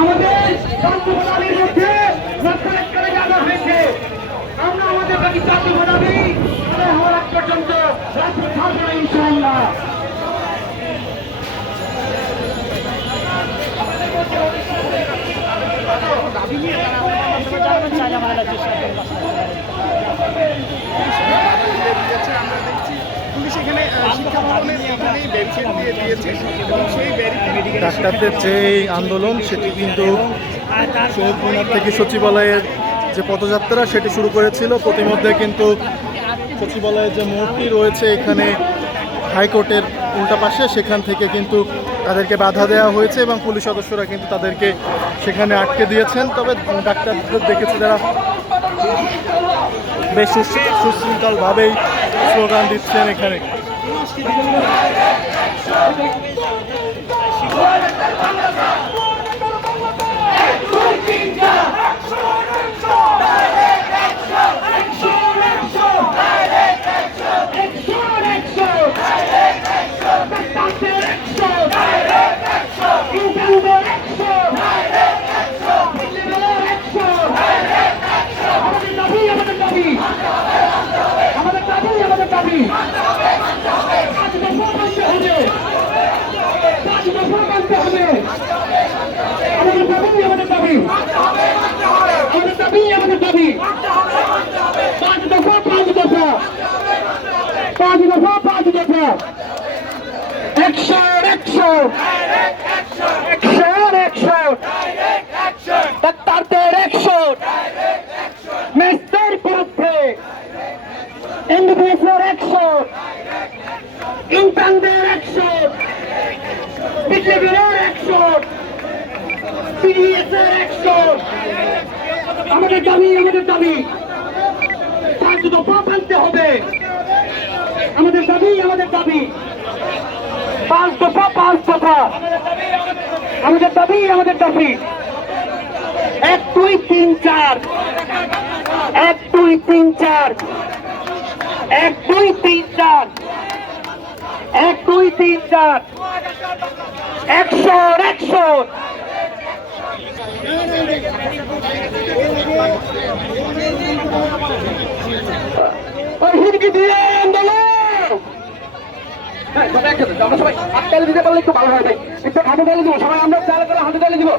আমাদের দাবির মধ্যে লক্ষ্য করে জানা হয়েছে আমরা আমাদের বাকি দাবি হওয়ার আগ পর্যন্ত রাজপথ থাকবো না ইনশাআল্লাহ। ডাক্তারদের যে আন্দোলন সেটি কিন্তু শহীদ মিনার থেকে সচিবালয়ের যে পদযাত্রা সেটি শুরু করেছিল। প্রতিমধ্যে কিন্তু সচিবালয়ের যে মোড়টি রয়েছে এখানে হাইকোর্টের উল্টা পাশে, সেখান থেকে কিন্তু তাদেরকে বাধা দেওয়া হয়েছে এবং পুলিশ সদস্যরা কিন্তু তাদেরকে সেখানে আটকে দিয়েছেন। তবে ডাক্তারদের দেখেছি যারা বেশ সুশৃঙ্খলভাবেই স্লোগান দিচ্ছেন এখানে। ডাক্তারদের অ্যাকশন, মেসদের বিরুদ্ধে এমবিবিএসের অ্যাকশন, ইন্টার্নদের অ্যাকশন, বিজেপির অ্যাকশন, পিডিএসের অ্যাকশন। আমাদের দাবি 5 দফা মানতে হবে। আমাদের দাবি 5 দফা আমাদের দাবি 1 2 3 4 1 2 3 4 1 2 3 4 1 2 3 4 100 হুমকি দিয়ে আন্দোলন। আমরা সবাই হাততালি দিতে পারলে একটু ভালো হয় ভাই, একটু হাতে তালি দিব সবাই, আমরা হাতে তালি দিব।